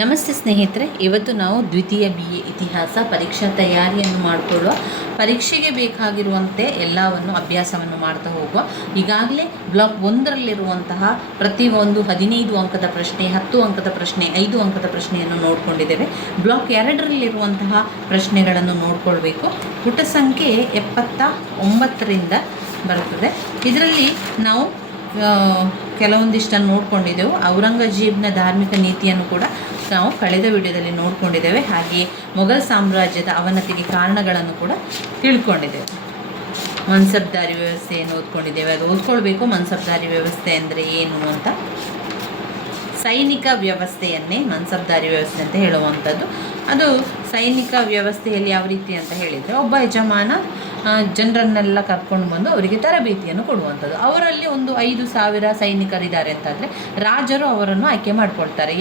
ನಮಸ್ತೆ ಸ್ನೇಹಿತರೆ, ಇವತ್ತು ನಾವು ದ್ವಿತೀಯ BA ಇತಿಹಾಸ ಪರೀಕ್ಷಾ ತಯಾರಿಯನ್ನು ಮಾಡಿಕೊಳ್ಳುವ, ಪರೀಕ್ಷೆಗೆ ಬೇಕಾಗಿರುವಂತೆ ಎಲ್ಲವನ್ನು ಅಭ್ಯಾಸವನ್ನು ಮಾಡ್ತಾ ಹೋಗುವ. ಈಗಾಗಲೇ ಬ್ಲಾಕ್ 1ರಲ್ಲಿರುವಂತಹ ಪ್ರತಿಯೊಂದು 15 ಅಂಕದ ಪ್ರಶ್ನೆ, 10 ಅಂಕದ ಪ್ರಶ್ನೆ, 5 ಅಂಕದ ಪ್ರಶ್ನೆಯನ್ನು ನೋಡಿಕೊಂಡಿದ್ದೇವೆ. ಬ್ಲಾಕ್ 2ರಲ್ಲಿರುವಂತಹ ಪ್ರಶ್ನೆಗಳನ್ನು ನೋಡಿಕೊಳ್ಬೇಕು. ಪುಟ ಸಂಖ್ಯೆ 79ರಿಂದ ಬರುತ್ತದೆ. ಇದರಲ್ಲಿ ನಾವು ಕೆಲವೊಂದಿಷ್ಟನ್ನು ನೋಡ್ಕೊಂಡಿದ್ದೆವು. ಔರಂಗಜೇಬ್ನ ಧಾರ್ಮಿಕ ನೀತಿಯನ್ನು ಕೂಡ ನಾವು ಕಳೆದ ವಿಡಿಯೋದಲ್ಲಿ ನೋಡ್ಕೊಂಡಿದ್ದೇವೆ. ಹಾಗೆಯೇ ಮೊಘಲ್ ಸಾಮ್ರಾಜ್ಯದ ಅವನತಿಗೆ ಕಾರಣಗಳನ್ನು ಕೂಡ ತಿಳ್ಕೊಂಡಿದ್ದೇವೆ. ಮನ್ಸಬ್ದಾರಿ ವ್ಯವಸ್ಥೆಯನ್ನು ಓದ್ಕೊಂಡಿದ್ದೇವೆ. ಅದು ಓದ್ಕೊಳ್ಬೇಕು. ಮನ್ಸಬ್ದಾರಿ ವ್ಯವಸ್ಥೆ ಅಂದರೆ ಏನು ಅಂತ. ಸೈನಿಕ ವ್ಯವಸ್ಥೆಯನ್ನೇ ಮನ್ಸಬ್ದಾರಿ ವ್ಯವಸ್ಥೆ ಅಂತ ಹೇಳುವಂಥದ್ದು. ಅದು ಸೈನಿಕ ವ್ಯವಸ್ಥೆಯಲ್ಲಿ ಯಾವ ರೀತಿ ಅಂತ ಹೇಳಿದರೆ, ಒಬ್ಬ ಯಜಮಾನ ಜನರನ್ನೆಲ್ಲ ಕರ್ಕೊಂಡು ಬಂದು ಅವರಿಗೆ ತರಬೇತಿಯನ್ನು ಕೊಡುವಂಥದ್ದು. ಅವರಲ್ಲಿ ಒಂದು 5,000 ಸೈನಿಕರಿದ್ದಾರೆ ಅಂತಾದರೆ ರಾಜರು ಅವರನ್ನು ಆಯ್ಕೆ ಮಾಡಿಕೊಳ್ತಾರೆ.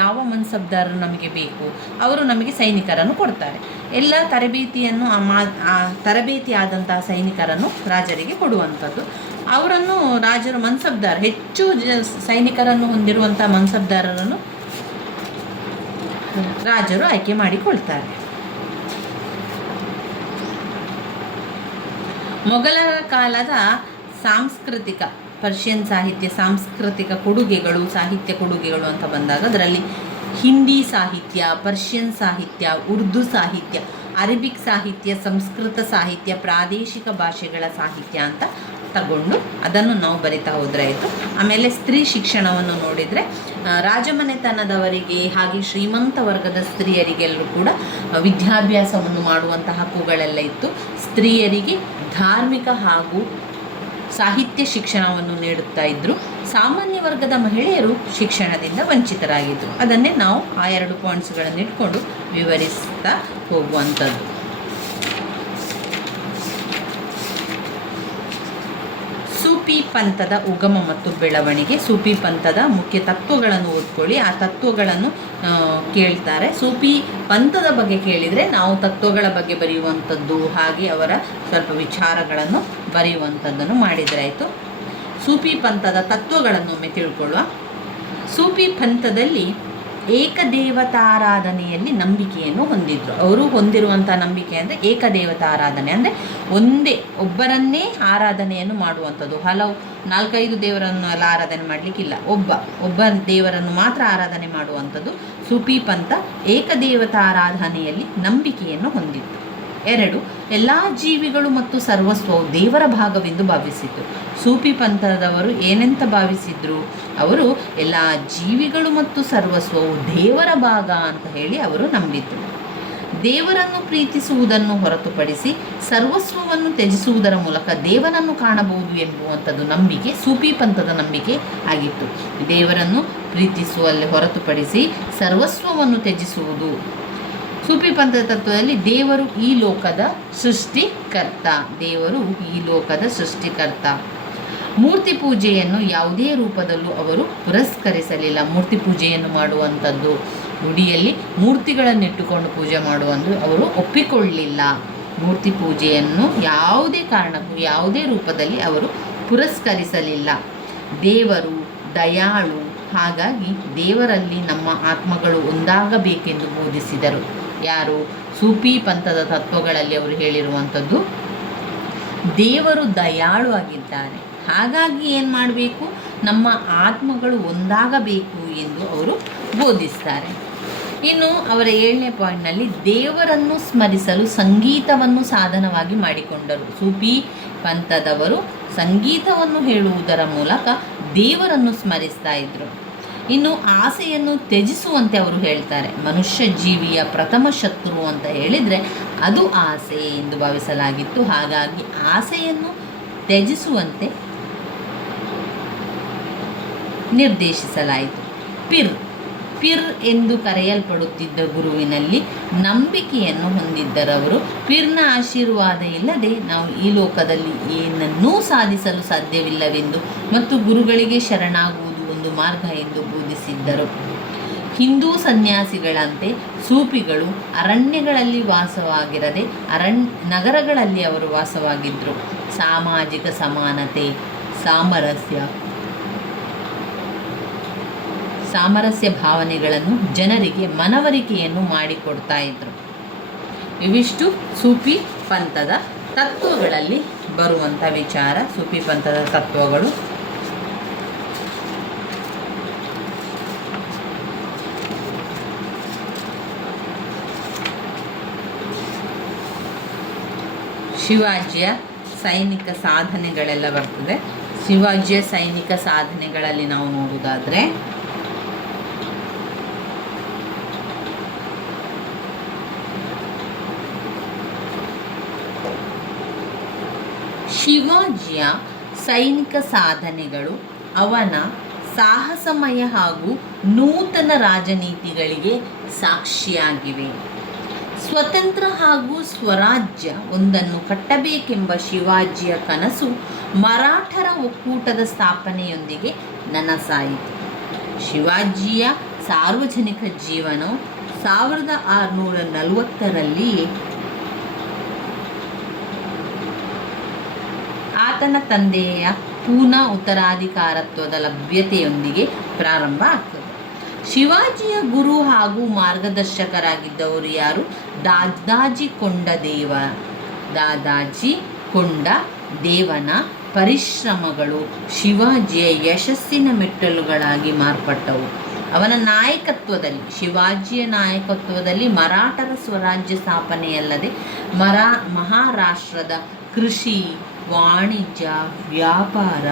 ಯಾವ ಮನ್ಸಬ್ದಾರರು ನಮಗೆ ಬೇಕು, ಅವರು ನಮಗೆ ಸೈನಿಕರನ್ನು ಕೊಡ್ತಾರೆ. ಎಲ್ಲ ತರಬೇತಿ ಆದಂತಹ ಸೈನಿಕರನ್ನು ರಾಜರಿಗೆ ಕೊಡುವಂಥದ್ದು. ಅವರನ್ನು ರಾಜರು ಮನ್ಸಬ್ದಾರ, ಹೆಚ್ಚು ಸೈನಿಕರನ್ನು ಹೊಂದಿರುವಂಥ ಮನ್ಸಬ್ದಾರರನ್ನು ರಾಜರು ಆಯ್ಕೆ ಮಾಡಿಕೊಳ್ತಾರೆ. ಮೊಘಲರ ಕಾಲದ ಸಾಂಸ್ಕೃತಿಕ ಪರ್ಷಿಯನ್ ಸಾಂಸ್ಕೃತಿಕ ಕೊಡುಗೆಗಳು, ಸಾಹಿತ್ಯ ಕೊಡುಗೆಗಳು ಅಂತ ಬಂದಾಗ ಅದರಲ್ಲಿ ಹಿಂದಿ ಸಾಹಿತ್ಯ, ಪರ್ಷಿಯನ್ ಸಾಹಿತ್ಯ, ಉರ್ದು ಸಾಹಿತ್ಯ, ಅರೇಬಿಕ್ ಸಾಹಿತ್ಯ, ಸಂಸ್ಕೃತ ಸಾಹಿತ್ಯ, ಪ್ರಾದೇಶಿಕ ಭಾಷೆಗಳ ಸಾಹಿತ್ಯ ಅಂತ ತಗೊಂಡು ಅದನ್ನು ನಾವು ಬರಿತಾ ಹೋದರೆ ಆಯಿತು. ಆಮೇಲೆ ಸ್ತ್ರೀ ಶಿಕ್ಷಣವನ್ನು ನೋಡಿದರೆ ರಾಜಮನೆತನದವರಿಗೆ ಹಾಗೆ ಶ್ರೀಮಂತ ವರ್ಗದ ಸ್ತ್ರೀಯರಿಗೆಲ್ಲರೂ ಕೂಡ ವಿದ್ಯಾಭ್ಯಾಸವನ್ನು ಮಾಡುವಂತಹ ಹಕ್ಕುಗಳೆಲ್ಲ ಇತ್ತು. ಸ್ತ್ರೀಯರಿಗೆ ಧಾರ್ಮಿಕ ಹಾಗೂ ಸಾಹಿತ್ಯ ಶಿಕ್ಷಣವನ್ನು ನೀಡುತ್ತಾ ಇದ್ದರು. ಸಾಮಾನ್ಯ ವರ್ಗದ ಮಹಿಳೆಯರು ಶಿಕ್ಷಣದಿಂದ ವಂಚಿತರಾಗಿದ್ದರು. ಅದನ್ನೇ ನಾವು ಆ 2 ಪಾಯಿಂಟ್ಸ್ಗಳನ್ನು ಇಟ್ಕೊಂಡು ವಿವರಿಸ್ತಾ ಹೋಗುವಂಥದ್ದು. ಸೂಫಿ ಪಂಥದ ಉಗಮ ಮತ್ತು ಬೆಳವಣಿಗೆ. ಸೂಫಿ ಪಂಥದ ಮುಖ್ಯ ತತ್ವಗಳನ್ನು ಓದ್ಕೊಳ್ಳಿ. ಆ ತತ್ವಗಳನ್ನು ಕೇಳ್ತಾರೆ. ಸೂಫಿ ಪಂಥದ ಬಗ್ಗೆ ಕೇಳಿದರೆ ನಾವು ತತ್ವಗಳ ಬಗ್ಗೆ ಬರೆಯುವಂಥದ್ದು, ಹಾಗೆ ಅವರ ಸ್ವಲ್ಪ ವಿಚಾರಗಳನ್ನು ಬರೆಯುವಂಥದ್ದನ್ನು ಮಾಡಿದರೆ ಆಯಿತು. ಸೂಫಿ ಪಂಥದ ತತ್ವಗಳನ್ನು ಒಮ್ಮೆ ತಿಳ್ಕೊಳ್ಳುವ. ಸೂಫಿ ಪಂಥದಲ್ಲಿ ಏಕದೇವತಾರಾಧನೆಯಲ್ಲಿ ನಂಬಿಕೆಯನ್ನು ಹೊಂದಿದ್ರು. ಅವರು ಹೊಂದಿರುವಂಥ ನಂಬಿಕೆ ಅಂದರೆ ಏಕದೇವತಾರಾಧನೆ ಅಂದರೆ ಒಬ್ಬರನ್ನೇ ಆರಾಧನೆಯನ್ನು ಮಾಡುವಂಥದ್ದು. 4-5 ದೇವರನ್ನು ಎಲ್ಲ ಆರಾಧನೆ ಮಾಡಲಿಕ್ಕಿಲ್ಲ, ಒಬ್ಬ ದೇವರನ್ನು ಮಾತ್ರ ಆರಾಧನೆ ಮಾಡುವಂಥದ್ದು. ಸೂಫಿ ಪಂಥ ಏಕದೇವತಾರಾಧನೆಯಲ್ಲಿ ನಂಬಿಕೆಯನ್ನು ಹೊಂದಿತ್ತು. 2, ಎಲ್ಲ ಜೀವಿಗಳು ಮತ್ತು ಸರ್ವಸ್ವವು ದೇವರ ಭಾಗವೆಂದು ಭಾವಿಸಿತು. ಸೂಫಿ ಪಂಥದವರು ಏನಂತ ಭಾವಿಸಿದ್ರು? ಅವರು ಎಲ್ಲ ಜೀವಿಗಳು ಮತ್ತು ಸರ್ವಸ್ವವು ದೇವರ ಭಾಗ ಅಂತ ಹೇಳಿ ಅವರು ನಂಬಿದ್ರು. ದೇವರನ್ನು ಪ್ರೀತಿಸುವುದನ್ನು ಹೊರತುಪಡಿಸಿ ಸರ್ವಸ್ವವನ್ನು ತ್ಯಜಿಸುವುದರ ಮೂಲಕ ದೇವರನ್ನು ಕಾಣಬಹುದು ಎಂಬುವಂಥದ್ದು ನಂಬಿಕೆ ಸೂಫಿ ಪಂಥದ ನಂಬಿಕೆ ಆಗಿತ್ತು. ದೇವರನ್ನು ಪ್ರೀತಿಸುವಲ್ಲಿ ಹೊರತುಪಡಿಸಿ ಸರ್ವಸ್ವವನ್ನು ತ್ಯಜಿಸುವುದು. ಸೂಫಿ ಪಂಥದ ತತ್ವದಲ್ಲಿ ದೇವರು ಈ ಲೋಕದ ಸೃಷ್ಟಿಕರ್ತ. ಮೂರ್ತಿ ಪೂಜೆಯನ್ನು ಯಾವುದೇ ರೂಪದಲ್ಲೂ ಅವರು ಪುರಸ್ಕರಿಸಲಿಲ್ಲ. ಮೂರ್ತಿ ಪೂಜೆಯನ್ನು ಮಾಡುವಂಥದ್ದು, ಗುಡಿಯಲ್ಲಿ ಮೂರ್ತಿಗಳನ್ನಿಟ್ಟುಕೊಂಡು ಪೂಜೆ ಮಾಡುವಂದು ಅವರು ಒಪ್ಪಿಕೊಳ್ಳಲಿಲ್ಲ. ಮೂರ್ತಿ ಪೂಜೆಯನ್ನು ಯಾವುದೇ ಕಾರಣಕ್ಕೂ ಯಾವುದೇ ರೂಪದಲ್ಲಿ ಅವರು ಪುರಸ್ಕರಿಸಲಿಲ್ಲ. ದೇವರು ದಯಾಳು, ಹಾಗಾಗಿ ದೇವರಲ್ಲಿ ನಮ್ಮ ಆತ್ಮಗಳು ಒಂದಾಗಬೇಕೆಂದು ಬೋಧಿಸಿದರು. ಯಾರು? ಸೂಫಿ ಪಂಥದ ತತ್ವಗಳಲ್ಲಿ ಅವರು ಹೇಳಿರುವಂಥದ್ದು ದೇವರು ದಯಾಳು ಆಗಿದ್ದಾನೆ, ಹಾಗಾಗಿ ಏನು ಮಾಡಬೇಕು, ನಮ್ಮ ಆತ್ಮಗಳು ಒಂದಾಗಬೇಕು ಎಂದು ಅವರು ಬೋಧಿಸ್ತಾರೆ. ಇನ್ನು ಅವರ 7ನೇ ಪಾಯಿಂಟ್ನಲ್ಲಿ ದೇವರನ್ನು ಸ್ಮರಿಸಲು ಸಂಗೀತವನ್ನು ಸಾಧನವಾಗಿ ಮಾಡಿಕೊಂಡರು. ಸೂಫಿ ಪಂಥದವರು ಸಂಗೀತವನ್ನು ಹೇಳುವುದರ ಮೂಲಕ ದೇವರನ್ನು ಸ್ಮರಿಸ್ತಾ ಇದ್ದರು. ಇನ್ನು ಆಸೆಯನ್ನು ತ್ಯಜಿಸುವಂತೆ ಅವರು ಹೇಳ್ತಾರೆ. ಮನುಷ್ಯ ಜೀವಿಯ ಪ್ರಥಮ ಶತ್ರು ಅಂತ ಹೇಳಿದರೆ ಅದು ಆಸೆ ಎಂದು ಭಾವಿಸಲಾಗಿತ್ತು. ಹಾಗಾಗಿ ಆಸೆಯನ್ನು ತ್ಯಜಿಸುವಂತೆ ನಿರ್ದೇಶಿಸಲಾಯಿತು. ಪಿರ್ ಎಂದು ಕರೆಯಲ್ಪಡುತ್ತಿದ್ದ ಗುರುವಿನಲ್ಲಿ ನಂಬಿಕೆಯನ್ನು ಹೊಂದಿದ್ದರವರು ಪಿರ್ನ ಆಶೀರ್ವಾದ ಇಲ್ಲದೆ ನಾವು ಈ ಲೋಕದಲ್ಲಿ ಏನನ್ನೂ ಸಾಧಿಸಲು ಸಾಧ್ಯವಿಲ್ಲವೆಂದು ಮತ್ತು ಗುರುಗಳಿಗೆ ಶರಣಾಗುವುದು ಒಂದು ಮಾರ್ಗ ಎಂದು ಬೋಧಿಸಿದ್ದರು. ಹಿಂದೂ ಸನ್ಯಾಸಿಗಳಂತೆ ಸೂಫಿಗಳು ಅರಣ್ಯಗಳಲ್ಲಿ ವಾಸವಾಗಿರದೆ ನಗರಗಳಲ್ಲಿ ಅವರು ವಾಸವಾಗಿದ್ದರು. ಸಾಮಾಜಿಕ ಸಮಾನತೆ, ಸಾಮರಸ್ಯ, ಸಾಮರಸ್ಯ ಭಾವನೆಗಳನ್ನು ಜನರಿಗೆ ಮನವರಿಕೆಯನ್ನು ಮಾಡಿಕೊಡ್ತಾ ಇದ್ದರು. ಇವಿಷ್ಟು ಸೂಫಿ ಪಂಥದ ತತ್ವಗಳಲ್ಲಿ ಬರುವಂಥ ವಿಚಾರ. ಸೂಫಿ ಪಂಥದ ತತ್ವಗಳು. ಶಿವಾಜಿಯ ಸೈನಿಕ ಸಾಧನೆಗಳೆಲ್ಲ ಬರ್ತದೆ. ಶಿವಾಜಿಯ ಸೈನಿಕ ಸಾಧನೆಗಳಲ್ಲಿ ನಾವು ನೋಡುವುದಾದರೆ ಶಿವಾಜಿಯ ಸೈನಿಕ ಸಾಧನೆಗಳು ಅವನ ಸಾಹಸಮಯ ಹಾಗೂ ನೂತನ ರಾಜನೀತಿಗಳಿಗೆ ಸಾಕ್ಷಿಯಾಗಿವೆ. ಸ್ವತಂತ್ರ ಹಾಗೂ ಸ್ವರಾಜ್ಯ ಒಂದನ್ನು ಕಟ್ಟಬೇಕೆಂಬ ಶಿವಾಜಿಯ ಕನಸು ಮರಾಠರ ಒಕ್ಕೂಟದ ಸ್ಥಾಪನೆಯೊಂದಿಗೆ ನನಸಾಯಿತು. ಶಿವಾಜಿಯ ಸಾರ್ವಜನಿಕ ಜೀವನವು 1640ರಲ್ಲಿ ಆತನ ತಂದೆಯ ಪೂನಾ ಉತ್ತರಾಧಿಕಾರತ್ವದ ಲಭ್ಯತೆಯೊಂದಿಗೆ ಪ್ರಾರಂಭ ಆಗ್ತದೆ. ಶಿವಾಜಿಯ ಗುರು ಹಾಗೂ ಮಾರ್ಗದರ್ಶಕರಾಗಿದ್ದವರು ಯಾರು? ದಾದಾಜಿ ಕೊಂಡದೇವನ ಪರಿಶ್ರಮಗಳು ಶಿವಾಜಿಯ ಯಶಸ್ಸಿನ ಮೆಟ್ಟಲುಗಳಾಗಿ ಮಾರ್ಪಟ್ಟವು. ಅವನ ನಾಯಕತ್ವದಲ್ಲಿ, ಶಿವಾಜಿಯ ನಾಯಕತ್ವದಲ್ಲಿ ಮರಾಠರ ಸ್ವರಾಜ್ಯ ಸ್ಥಾಪನೆಯಲ್ಲದೆ ಮಹಾರಾಷ್ಟ್ರದ ಕೃಷಿ, ವಾಣಿಜ್ಯ, ವ್ಯಾಪಾರ,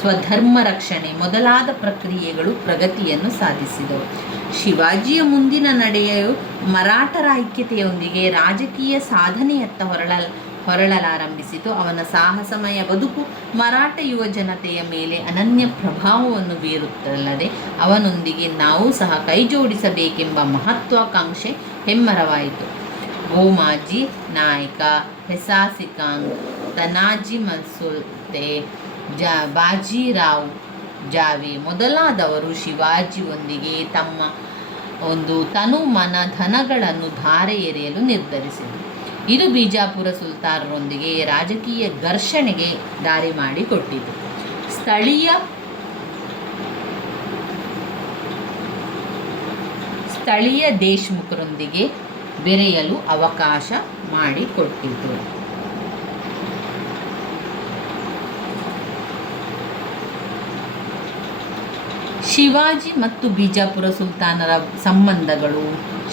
ಸ್ವಧರ್ಮ ರಕ್ಷಣೆ ಮೊದಲಾದ ಪ್ರಕ್ರಿಯೆಗಳು ಪ್ರಗತಿಯನ್ನು ಸಾಧಿಸಿದವು. ಶಿವಾಜಿಯ ಮುಂದಿನ ನಡೆಯು ಮರಾಠರ ಐಕ್ಯತೆಯೊಂದಿಗೆ ರಾಜಕೀಯ ಸಾಧನೆಯತ್ತ ಹೊರಳಲಾರಂಭಿಸಿತು. ಅವನ ಸಾಹಸಮಯ ಬದುಕು ಮರಾಠ ಯುವ ಜನತೆಯ ಮೇಲೆ ಅನನ್ಯ ಪ್ರಭಾವವನ್ನು ಬೀರುತ್ತಲ್ಲದೆ ಅವನೊಂದಿಗೆ ನಾವು ಸಹ ಕೈಜೋಡಿಸಬೇಕೆಂಬ ಮಹತ್ವಾಕಾಂಕ್ಷೆ ಹೆಮ್ಮರವಾಯಿತು. ಗೋಮಾಜಿ ನಾಯಕ, ಹೆಸಾಸಿಕಾಂಗ್, ತನಾಜಿ ಮನ್ಸುಲ್ತೆ, ಬಾಜಿರಾವ್ ಜಾವೆ ಮೊದಲಾದವರು ಶಿವಾಜಿಯೊಂದಿಗೆ ತಮ್ಮ ಒಂದು ತನು ಮನ ಧನಗಳನ್ನು ಧಾರೆ ಎರೆಯಲು ನಿರ್ಧರಿಸಿದರು. ಇದು ಬಿಜಾಪುರ ಸುಲ್ತಾನರೊಂದಿಗೆ ರಾಜಕೀಯ ಘರ್ಷಣೆಗೆ ದಾರಿ ಮಾಡಿಕೊಟ್ಟಿತು. ಸ್ಥಳೀಯ ದೇಶಮುಖರೊಂದಿಗೆ ಬೆರೆಯಲು ಅವಕಾಶ ಮಾಡಿಕೊಟ್ಟಿತು. ಶಿವಾಜಿ ಮತ್ತು ಬಿಜಾಪುರ ಸುಲ್ತಾನರ ಸಂಬಂಧಗಳು.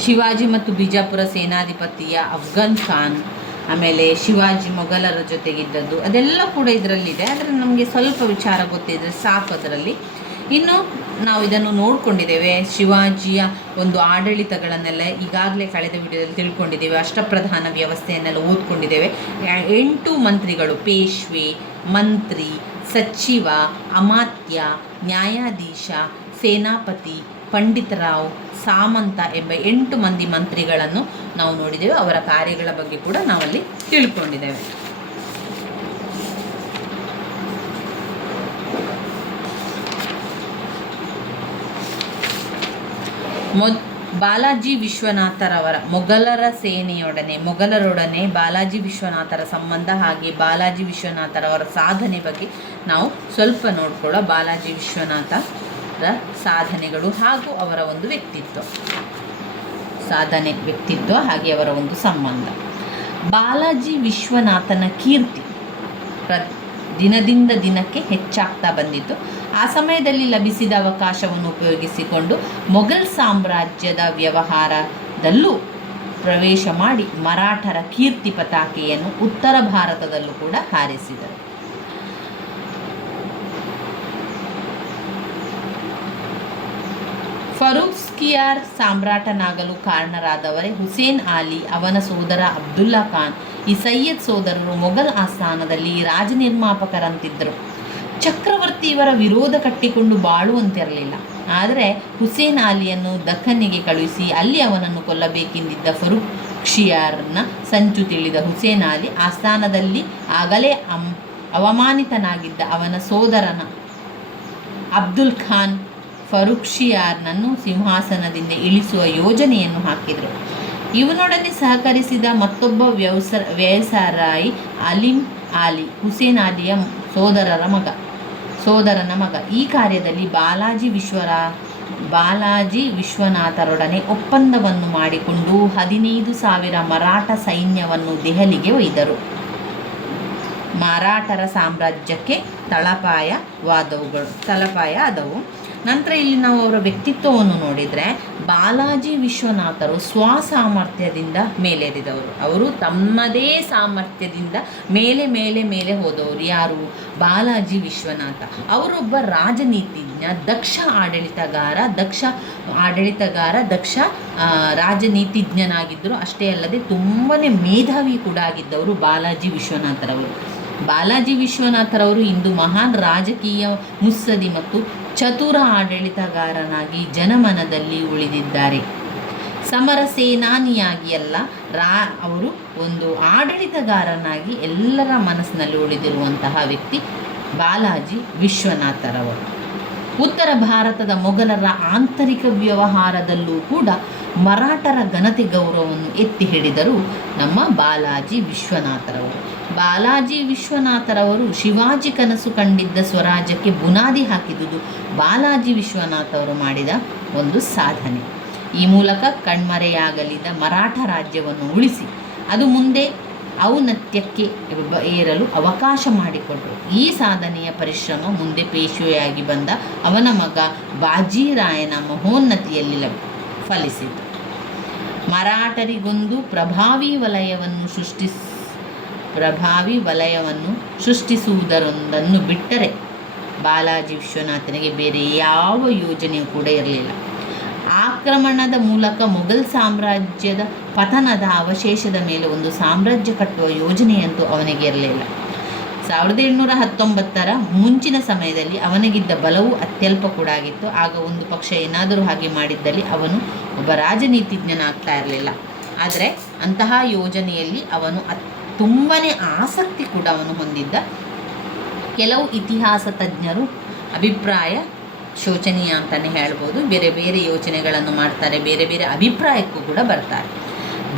ಶಿವಾಜಿ ಮತ್ತು ಬಿಜಾಪುರ ಸೇನಾಧಿಪತಿಯ ಅಫ್ಘಾನ್ ಖಾನ್, ಆಮೇಲೆ ಶಿವಾಜಿ ಮೊಘಲರ ಜೊತೆಗಿದ್ದದ್ದು ಅದೆಲ್ಲ ಕೂಡ ಇದರಲ್ಲಿದೆ. ಆದರೆ ನಮಗೆ ಸ್ವಲ್ಪ ವಿಚಾರ ಗೊತ್ತಿದ್ದರೆ ಸಾಕು ಅದರಲ್ಲಿ. ಇನ್ನು ನಾವು ಇದನ್ನು ನೋಡಿಕೊಂಡಿದ್ದೇವೆ. ಶಿವಾಜಿಯ ಒಂದು ಆಡಳಿತಗಳನ್ನೆಲ್ಲ ಈಗಾಗಲೇ ಕಳೆದ ವಿಡಿಯೋದಲ್ಲಿ ತಿಳ್ಕೊಂಡಿದ್ದೇವೆ. ಅಷ್ಟಪ್ರಧಾನ ವ್ಯವಸ್ಥೆಯನ್ನೆಲ್ಲ ಓದ್ಕೊಂಡಿದ್ದೇವೆ. 8 ಮಂತ್ರಿಗಳು, ಪೇಶ್ವೆ, ಮಂತ್ರಿ, ಸಚಿವ, ಅಮಾತ್ಯ, ನ್ಯಾಯಾಧೀಶ, ಸೇನಾಪತಿ, ಪಂಡಿತರಾವ್, ಸಾಮಂತ ಎಂಬ 8 ಮಂದಿ ಮಂತ್ರಿಗಳನ್ನು ನಾವು ನೋಡಿದ್ದೇವೆ. ಅವರ ಕಾರ್ಯಗಳ ಬಗ್ಗೆ ಕೂಡ ನಾವಲ್ಲಿ ತಿಳ್ಕೊಂಡಿದ್ದೇವೆ. ಬಾಲಾಜಿ ವಿಶ್ವನಾಥರವರ ಮೊಘಲರೊಡನೆ ಬಾಲಾಜಿ ವಿಶ್ವನಾಥರ ಸಂಬಂಧ, ಹಾಗೆ ಬಾಲಾಜಿ ವಿಶ್ವನಾಥರವರ ಸಾಧನೆ ಬಗ್ಗೆ ನಾವು ಸ್ವಲ್ಪ ನೋಡ್ಕೊಳ್ಳೋ. ಬಾಲಾಜಿ ವಿಶ್ವನಾಥರ ಸಾಧನೆಗಳು ಹಾಗೂ ಅವರ ಒಂದು ವ್ಯಕ್ತಿತ್ವ ಹಾಗೆ ಅವರ ಒಂದು ಸಂಬಂಧ. ಬಾಲಾಜಿ ವಿಶ್ವನಾಥನ ಕೀರ್ತಿ ದಿನದಿಂದ ದಿನಕ್ಕೆ ಹೆಚ್ಚಾಗ್ತಾ ಬಂದಿತ್ತು. ಆ ಸಮಯದಲ್ಲಿ ಲಭಿಸಿದ ಅವಕಾಶವನ್ನು ಉಪಯೋಗಿಸಿಕೊಂಡು ಮೊಘಲ್ ಸಾಮ್ರಾಜ್ಯದ ವ್ಯವಹಾರದಲ್ಲೂ ಪ್ರವೇಶ ಮಾಡಿ ಮರಾಠರ ಕೀರ್ತಿ ಪತಾಕೆಯನ್ನು ಉತ್ತರ ಭಾರತದಲ್ಲೂ ಕೂಡ ಹಾರಿಸಿದರು. ಫರೂಖ್ಸ್ಕಿಯಾರ್ ಸಾಮ್ರಾಟನಾಗಲು ಕಾರಣರಾದವರೇ ಹುಸೇನ್ ಆಲಿ, ಅವನ ಸೋದರ ಅಬ್ದುಲ್ಲಾ ಖಾನ್. ಈ ಸೈಯದ್ ಸೋದರರು ಮೊಘಲ್ ಆಸ್ಥಾನದಲ್ಲಿ ರಾಜನಿರ್ಮಾಪಕರಂತಿದ್ದರು. ಚಕ್ರವರ್ತಿ ಇವರ ವಿರೋಧ ಕಟ್ಟಿಕೊಂಡು ಬಾಳುವಂತಿರಲಿಲ್ಲ. ಆದರೆ ಹುಸೇನ್ ಆಲಿಯನ್ನು ದಖನ್ನಿಗೆ ಕಳುಹಿಸಿ ಅಲ್ಲಿ ಅವನನ್ನು ಕೊಲ್ಲಬೇಕೆಂದಿದ್ದ ಫರೂಖ್ಶಿಯಾರ್ನ ಸಂಚು ತಿಳಿದ ಹುಸೇನ್ ಆಲಿ ಆಸ್ಥಾನದಲ್ಲಿ ಆಗಲೇ ಅವಮಾನಿತನಾಗಿದ್ದ ಅವನ ಸೋದರನ ಅಬ್ದುಲ್ ಖಾನ್ ಫರೂಖ್ಶಿಯಾರ್ನನ್ನು ಸಿಂಹಾಸನದಿಂದ ಇಳಿಸುವ ಯೋಜನೆಯನ್ನು ಹಾಕಿದರು. ಇವನೊಡನೆ ಸಹಕರಿಸಿದ ಮತ್ತೊಬ್ಬ ವ್ಯಾಯಸರಾಯ್ ಅಲಿಂ ಆಲಿ ಹುಸೇನ್ ಆಲಿಯ ಸೋದರರ ಮಗ. ಸೋದರನ ಮಗ. ಈ ಕಾರ್ಯದಲ್ಲಿ ಬಾಲಾಜಿ ವಿಶ್ವನಾಥರೊಡನೆ ಒಪ್ಪಂದವನ್ನು ಮಾಡಿಕೊಂಡು 15,000 ಮರಾಠ ಸೈನ್ಯವನ್ನು ದೆಹಲಿಗೆ ಒಯ್ದರು. ಮರಾಠರ ಸಾಮ್ರಾಜ್ಯಕ್ಕೆ ತಳಪಾಯ ಆದವು. ನಂತರ ಇಲ್ಲಿ ನಾವು ಅವರ ವ್ಯಕ್ತಿತ್ವವನ್ನು ನೋಡಿದರೆ, ಬಾಲಾಜಿ ವಿಶ್ವನಾಥರು ಸ್ವಸಾಮರ್ಥ್ಯದಿಂದ ಮೇಲೇರಿದವರು. ಅವರು ತಮ್ಮದೇ ಸಾಮರ್ಥ್ಯದಿಂದ ಮೇಲೆ ಹೋದವರು. ಯಾರು? ಬಾಲಾಜಿ ವಿಶ್ವನಾಥ. ಅವರೊಬ್ಬ ರಾಜನೀತಿಜ್ಞ, ದಕ್ಷ ರಾಜನೀತಿಜ್ಞನಾಗಿದ್ದರು. ಅಷ್ಟೇ ಅಲ್ಲದೆ ತುಂಬಾ ಮೇಧಾವಿ ಕೂಡ ಆಗಿದ್ದವರು ಬಾಲಾಜಿ ವಿಶ್ವನಾಥರವರು. ಬಾಲಾಜಿ ವಿಶ್ವನಾಥರವರು ಇಂದು ಮಹಾನ್ ರಾಜಕೀಯ ಮುತ್ಸದ್ದಿ ಮತ್ತು ಚತುರ ಆಡಳಿತಗಾರನಾಗಿ ಜನಮನದಲ್ಲಿ ಉಳಿದಿದ್ದಾರೆ. ಸಮರ ಸೇನಾನಿಯಾಗಿ ಅಲ್ಲ, ಅವರು ಒಂದು ಆಡಳಿತಗಾರನಾಗಿ ಎಲ್ಲರ ಮನಸ್ಸಿನಲ್ಲಿ ಉಳಿದಿರುವಂತಹ ವ್ಯಕ್ತಿ ಬಾಲಾಜಿ ವಿಶ್ವನಾಥರವರು. ಉತ್ತರ ಭಾರತದ ಮೊಘಲರ ಆಂತರಿಕ ವ್ಯವಹಾರದಲ್ಲೂ ಕೂಡ ಮರಾಠರ ಘನತೆ ಗೌರವವನ್ನು ಎತ್ತಿ ಹಿಡಿದರು ನಮ್ಮ ಬಾಲಾಜಿ ವಿಶ್ವನಾಥರವರು. ಬಾಲಾಜಿ ವಿಶ್ವನಾಥರವರು ಶಿವಾಜಿ ಕನಸು ಕಂಡಿದ್ದ ಸ್ವರಾಜ್ಯಕ್ಕೆ ಬುನಾದಿ ಹಾಕಿದುದು ಬಾಲಾಜಿ ವಿಶ್ವನಾಥವರು ಮಾಡಿದ ಒಂದು ಸಾಧನೆ. ಈ ಮೂಲಕ ಕಣ್ಮರೆಯಾಗಲಿದ್ದ ಮರಾಠ ರಾಜ್ಯವನ್ನು ಉಳಿಸಿ ಅದು ಮುಂದೆ ಔನ್ನತ್ಯಕ್ಕೆ ಏರಲು ಅವಕಾಶ ಮಾಡಿಕೊಟ್ಟರು. ಈ ಸಾಧನೆಯ ಪರಿಶ್ರಮ ಮುಂದೆ ಪೇಶ್ವೆಯಾಗಿ ಬಂದ ಅವನ ಮಗ ಬಾಜಿರಾಯನ ಮಹೋನ್ನತಿಯಲ್ಲಿ ಫಲಿಸಿತು. ಮರಾಠರಿಗೊಂದು ಪ್ರಭಾವಿ ವಲಯವನ್ನು ಸೃಷ್ಟಿಸುವುದರೊಂದನ್ನು ಬಿಟ್ಟರೆ ಬಾಲಾಜಿ ವಿಶ್ವನಾಥನಿಗೆ ಬೇರೆ ಯಾವ ಯೋಜನೆಯೂ ಕೂಡ ಇರಲಿಲ್ಲ. ಆಕ್ರಮಣದ ಮೂಲಕ ಮೊಘಲ್ ಸಾಮ್ರಾಜ್ಯದ ಪತನದ ಅವಶೇಷದ ಮೇಲೆ ಒಂದು ಸಾಮ್ರಾಜ್ಯ ಕಟ್ಟುವ ಯೋಜನೆಯಂತೂ ಅವನಿಗೆ ಇರಲಿಲ್ಲ. 1719 ಮುಂಚಿನ ಸಮಯದಲ್ಲಿ ಅವನಿಗಿದ್ದ ಬಲವು ಅತ್ಯಲ್ಪ ಕೂಡ ಆಗಿತ್ತು. ಆಗ ಒಂದು ಪಕ್ಷ ಏನಾದರೂ ಹಾಗೆ ಮಾಡಿದ್ದಲ್ಲಿ ಅವನು ಒಬ್ಬ ರಾಜನೀತಿಜ್ಞನಾಗ್ತಾ ಇರಲಿಲ್ಲ. ಆದರೆ ಅಂತಹ ಯೋಜನೆಯಲ್ಲಿ ಅವನು ತುಂಬಾ ಆಸಕ್ತಿ ಕೂಡ ಅವನು ಹೊಂದಿದ್ದ. ಕೆಲವು ಇತಿಹಾಸ ತಜ್ಞರು ಅಭಿಪ್ರಾಯ ಶೋಚನೀಯ ಅಂತಲೇ ಹೇಳ್ಬೋದು. ಬೇರೆ ಬೇರೆ ಯೋಚನೆಗಳನ್ನು ಮಾಡ್ತಾರೆ, ಬೇರೆ ಬೇರೆ ಅಭಿಪ್ರಾಯಕ್ಕೂ ಕೂಡ ಬರ್ತಾರೆ.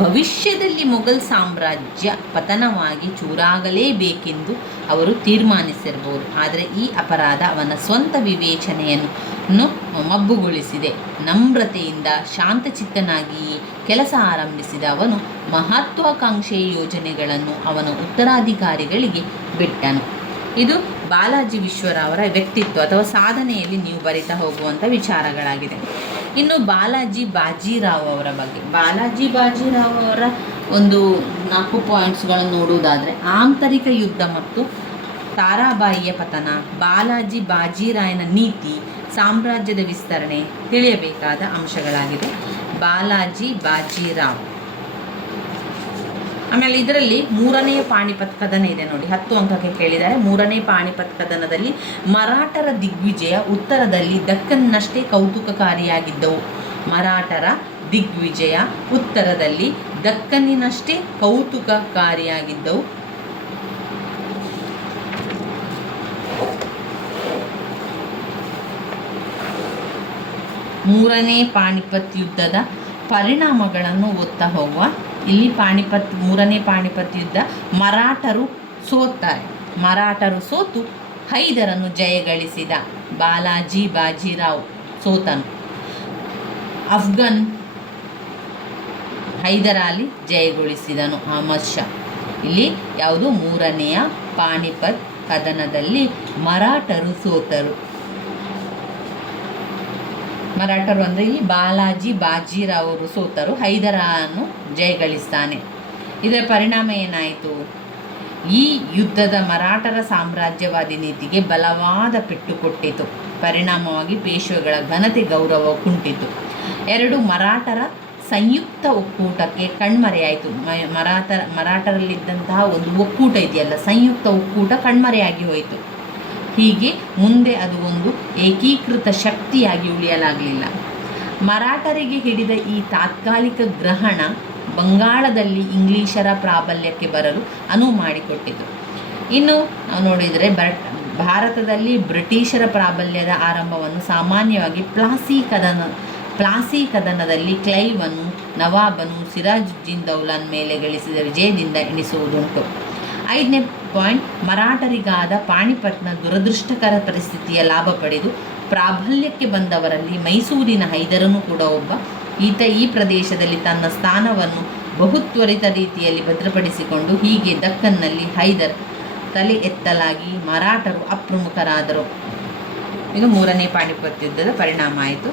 ಭವಿಷ್ಯದಲ್ಲಿ ಮೊಘಲ್ ಸಾಮ್ರಾಜ್ಯ ಪತನವಾಗಿ ಚೂರಾಗಲೇಬೇಕೆಂದು ಅವರು ತೀರ್ಮಾನಿಸಿರ್ಬೋದು. ಆದರೆ ಈ ಅಪರಾಧ ಅವನ ಸ್ವಂತ ವಿವೇಚನೆಯನ್ನು ಮಬ್ಬುಗೊಳಿಸಿದೆ. ನಮ್ರತೆಯಿಂದ ಶಾಂತಚಿತ್ತನಾಗಿ ಕೆಲಸ ಆರಂಭಿಸಿದ ಅವನು ಮಹತ್ವಾಕಾಂಕ್ಷೆಯ ಯೋಜನೆಗಳನ್ನು ಅವನ ಉತ್ತರಾಧಿಕಾರಿಗಳಿಗೆ ಬಿಟ್ಟನು. ಇದು ಬಾಲಾಜಿ ವಿಶ್ವರಾವರ ವ್ಯಕ್ತಿತ್ವ ಅಥವಾ ಸಾಧನೆಯಲ್ಲಿ ನೀವು ಬರಿತಾ ಹೋಗುವಂಥ ವಿಚಾರಗಳಾಗಿದೆ. ಇನ್ನು ಬಾಲಾಜಿ ಬಾಜಿರಾವ್ ಅವರ ಬಗ್ಗೆ, ಬಾಲಾಜಿ ಬಾಜಿರಾವ್ ಅವರ ಒಂದು 4 ಪಾಯಿಂಟ್ಸ್ಗಳನ್ನು ನೋಡುವುದಾದರೆ, ಆಂತರಿಕ ಯುದ್ಧ ಮತ್ತು ತಾರಾಬಾಯಿಯ ಪತನ, ಬಾಲಾಜಿ ಬಾಜಿರಾಯನ ನೀತಿ, ಸಾಮ್ರಾಜ್ಯದ ವಿಸ್ತರಣೆ ತಿಳಿಯಬೇಕಾದ ಅಂಶಗಳಾಗಿದೆ. ಬಾಲಾಜಿ ಬಾಜಿರಾವ್. ಆಮೇಲೆ ಇದರಲ್ಲಿ 3ನೇ ಪಾಣಿಪತ್ ಕದನ ಇದೆ ನೋಡಿ, 10 ಅಂಕಕ್ಕೆ ಕೇಳಿದ್ದಾರೆ. 3ನೇ ಪಾಣಿಪತ್ ಕದನದಲ್ಲಿ ಮರಾಠರ ದಿಗ್ವಿಜಯ ಉತ್ತರದಲ್ಲಿ ದಕ್ಕನ್ನಷ್ಟೇ ಕೌತುಕಕಾರಿಯಾಗಿದ್ದವು. ಮರಾಠರ ದಿಗ್ವಿಜಯ ಉತ್ತರದಲ್ಲಿ ದಕ್ಕನ್ನಿನಷ್ಟೇ ಕೌತುಕಕಾರಿಯಾಗಿದ್ದವು. ಮೂರನೇ ಪಾಣಿಪತ್ ಯುದ್ಧದ ಪರಿಣಾಮಗಳನ್ನು ಓದ್ತಾ ಹೋಗುವ. ಇಲ್ಲಿ 3ನೇ ಪಾಣಿಪತ್ ಯುದ್ಧ ಮರಾಠರು ಸೋತು ಹೈದರನ್ನು ಜಯಗಳಿಸಿದ ಬಾಲಾಜಿ ಬಾಜಿರಾವ್ ಸೋತನು. ಅಫ್ಘನ್ ಹೈದರಾಲಿ ಜಯಗೊಳಿಸಿದನು ಅಹಮದ್ ಶಾ. ಇಲ್ಲಿ ಯಾವುದು? 3ನೆಯ ಪಾಣಿಪತ್ ಕದನದಲ್ಲಿ ಮರಾಠರು ಸೋತರು. ಮರಾಠರು ಅಂದರೆ ಇಲ್ಲಿ ಬಾಲಾಜಿ ಬಾಜಿರಾವ್ ಅವರು ಸೋತರು, ಹೈದರನ್ನು ಜಯಗಳಿಸ್ತಾನೆ. ಇದರ ಪರಿಣಾಮ ಏನಾಯಿತು? ಈ ಯುದ್ಧದ ಮರಾಠರ ಸಾಮ್ರಾಜ್ಯವಾದಿ ನೀತಿಗೆ ಬಲವಾದ ಪೆಟ್ಟು ಕೊಟ್ಟಿತು. ಪರಿಣಾಮವಾಗಿ ಪೇಶ್ವೆಗಳ ಘನತೆ ಗೌರವ ಕುಂಟಿತು. 2 ಮರಾಠರ ಸಂಯುಕ್ತ ಒಕ್ಕೂಟಕ್ಕೆ ಕಣ್ಮರೆಯಾಯಿತು. ಮರಾಠರಲ್ಲಿದ್ದಂತಹ ಒಂದು ಒಕ್ಕೂಟ ಇದೆಯಲ್ಲ, ಸಂಯುಕ್ತ ಒಕ್ಕೂಟ ಕಣ್ಮರೆಯಾಗಿ ಹೋಯಿತು. ಹೀಗೆ ಮುಂದೆ ಅದು ಒಂದು ಏಕೀಕೃತ ಶಕ್ತಿಯಾಗಿ ಉಳಿಯಲಾಗಲಿಲ್ಲ. ಮರಾಠರಿಗೆ ಹಿಡಿದ ಈ ತಾತ್ಕಾಲಿಕ ಗ್ರಹಣ ಬಂಗಾಳದಲ್ಲಿ ಇಂಗ್ಲಿಷರ ಪ್ರಾಬಲ್ಯಕ್ಕೆ ಬರಲು ಅನುವು ಮಾಡಿಕೊಟ್ಟಿತು. ಇನ್ನು ನಾವು ನೋಡಿದರೆ ಭಾರತದಲ್ಲಿ ಬ್ರಿಟಿಷರ ಪ್ರಾಬಲ್ಯದ ಆರಂಭವನ್ನು ಸಾಮಾನ್ಯವಾಗಿ ಪ್ಲಾಸಿ ಕದನದಲ್ಲಿ ಕ್ಲೈವನು ನವಾಬನು ಸಿರಾಜುದ್ದೀನ್ ದೌಲನ್ ಮೇಲೆ ಗಳಿಸಿದ ವಿಜಯದಿಂದ ಎಣಿಸುವುದುಂಟು. ಪಾಯಿಂಟ್ ಮರಾಠರಿಗಾದ ಪಾಣಿಪಟ್ನ ದುರದೃಷ್ಟಕರ ಪರಿಸ್ಥಿತಿಯ ಲಾಭ ಪಡೆದು ಪ್ರಾಬಲ್ಯಕ್ಕೆ ಬಂದವರಲ್ಲಿ ಮೈಸೂರಿನ ಹೈದರನು ಕೂಡ ಒಬ್ಬ. ಈತ ಈ ಪ್ರದೇಶದಲ್ಲಿ ತನ್ನ ಸ್ಥಾನವನ್ನು ಬಹುತ್ವರಿತ ರೀತಿಯಲ್ಲಿ ಭದ್ರಪಡಿಸಿಕೊಂಡು ಹೀಗೆ ದಕ್ಕನ್ನಲ್ಲಿ ಹೈದರ್ ತಲೆ ಎತ್ತಲಾಗಿ ಮರಾಠರು ಅಪ್ರಮುಖರಾದರು. ಇದು 3ನೇ ಪಾಣಿಪತ್ ಯುದ್ಧದ ಪರಿಣಾಮ ಆಯಿತು.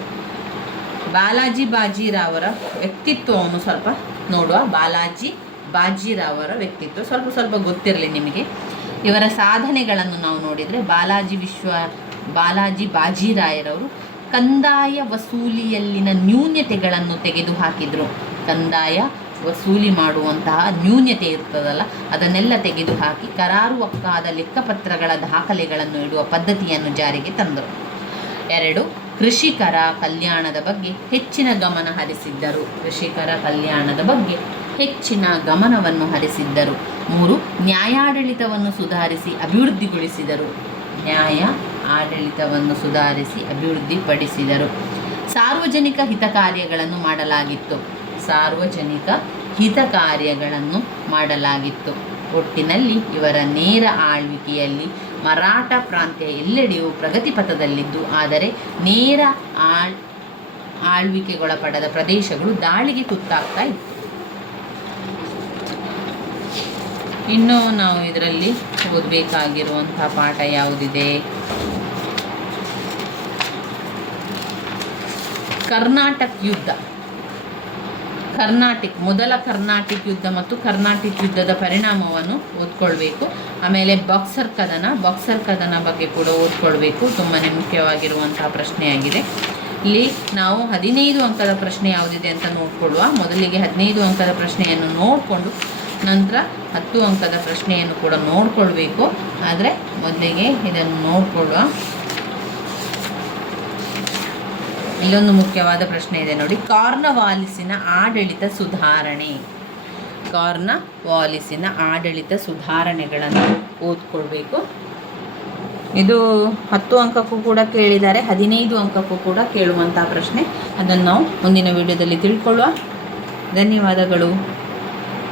ಬಾಲಾಜಿ ಬಾಜಿರಾವರ ವ್ಯಕ್ತಿತ್ವವನ್ನು ಸ್ವಲ್ಪ ನೋಡುವ. ಬಾಲಾಜಿ ಬಾಜಿರಾವರ ವ್ಯಕ್ತಿತ್ವ ಸ್ವಲ್ಪ ಗೊತ್ತಿರಲಿ ನಿಮಗೆ. ಇವರ ಸಾಧನೆಗಳನ್ನು ನಾವು ನೋಡಿದರೆ ಬಾಲಾಜಿ ಬಾಜಿರಾಯರವರು ಕಂದಾಯ ವಸೂಲಿಯಲ್ಲಿನ ನ್ಯೂನ್ಯತೆಗಳನ್ನು ತೆಗೆದುಹಾಕಿದರು. ಕಂದಾಯ ವಸೂಲಿ ಮಾಡುವಂತಹ ನ್ಯೂನ್ಯತೆ ಇರ್ತದಲ್ಲ, ಅದನ್ನೆಲ್ಲ ತೆಗೆದುಹಾಕಿ ಕರಾರುವಕ್ಕಾದ ಲೆಕ್ಕಪತ್ರಗಳ ದಾಖಲೆಗಳನ್ನು ಇಡುವ ಪದ್ಧತಿಯನ್ನು ಜಾರಿಗೆ ತಂದರು. 2. ಕೃಷಿಕರ ಕಲ್ಯಾಣದ ಬಗ್ಗೆ ಹೆಚ್ಚಿನ ಗಮನ ಹರಿಸಿದ್ದರು. ಕೃಷಿಕರ ಕಲ್ಯಾಣದ ಬಗ್ಗೆ ಹೆಚ್ಚಿನ ಗಮನವನ್ನು ಹರಿಸಿದ್ದರು. 3. ನ್ಯಾಯಾಡಳಿತವನ್ನು ಸುಧಾರಿಸಿ ಅಭಿವೃದ್ಧಿಗೊಳಿಸಿದರು. ನ್ಯಾಯ ಆಡಳಿತವನ್ನು ಸುಧಾರಿಸಿ ಅಭಿವೃದ್ಧಿಪಡಿಸಿದರು. ಸಾರ್ವಜನಿಕ ಹಿತ ಕಾರ್ಯಗಳನ್ನು ಮಾಡಲಾಗಿತ್ತು. ಸಾರ್ವಜನಿಕ ಹಿತ ಕಾರ್ಯಗಳನ್ನು ಮಾಡಲಾಗಿತ್ತು. ಒಟ್ಟಿನಲ್ಲಿ ಇವರ ನೇರ ಆಳ್ವಿಕೆಯಲ್ಲಿ ಮರಾಠ ಪ್ರಾಂತ್ಯ ಎಲ್ಲೆಡೆಯೂ ಪ್ರಗತಿಪಥದಲ್ಲಿದ್ದು, ಆದರೆ ನೇರ ಆಳ್ವಿಕೆಗೊಳಪಡದ ಪ್ರದೇಶಗಳು ದಾಳಿಗೆ ತುತ್ತಾಗ್ತಾ ಇತ್ತು. ಇನ್ನು ನಾವು ಇದರಲ್ಲಿ ಓದಬೇಕಾಗಿರುವಂತಹ ಪಾಠ ಯಾವುದಿದೆ? ಕರ್ನಾಟಕ ಯುದ್ಧ. ಮೊದಲ ಕರ್ನಾಟಿಕ್ ಯುದ್ಧ ಮತ್ತು ಕರ್ನಾಟಿಕ್ ಯುದ್ಧದ ಪರಿಣಾಮವನ್ನು ಓದ್ಕೊಳ್ಬೇಕು. ಆಮೇಲೆ ಬಾಕ್ಸರ್ ಕದನ ಬಗ್ಗೆ ಕೂಡ ಓದ್ಕೊಳ್ಬೇಕು. ತುಂಬಾ ಮುಖ್ಯವಾಗಿರುವಂತಹ ಪ್ರಶ್ನೆಯಾಗಿದೆ. ಇಲ್ಲಿ ನಾವು 15 ಅಂಕದ ಪ್ರಶ್ನೆ ಯಾವುದಿದೆ ಅಂತ ನೋಡ್ಕೊಳ್ಳುವ. ಮೊದಲಿಗೆ 15 ಅಂಕದ ಪ್ರಶ್ನೆಯನ್ನು ನೋಡಿಕೊಂಡು ನಂತರ 10 ಅಂಕದ ಪ್ರಶ್ನೆಯನ್ನು ಕೂಡ ನೋಡ್ಕೊಳ್ಬೇಕು. ಆದರೆ ಮೊದಲಿಗೆ ಇದನ್ನು ನೋಡ್ಕೊಳ್ಳುವ. ಇಲ್ಲೊಂದು ಮುಖ್ಯವಾದ ಪ್ರಶ್ನೆ ಇದೆ ನೋಡಿ. ಕಾರ್ನವಾಲಿಸಿನ ಆಡಳಿತ ಸುಧಾರಣೆಗಳನ್ನು ಓದ್ಕೊಳ್ಬೇಕು. ಇದು 10 ಅಂಕಕ್ಕೂ ಕೂಡ ಕೇಳಿದ್ದಾರೆ, 15 ಅಂಕಕ್ಕೂ ಕೂಡ ಕೇಳುವಂತಹ ಪ್ರಶ್ನೆ. ಅದನ್ನು ನಾವು ಮುಂದಿನ ವಿಡಿಯೋದಲ್ಲಿ ತಿಳ್ಕೊಳ್ಳುವ. ಧನ್ಯವಾದಗಳು.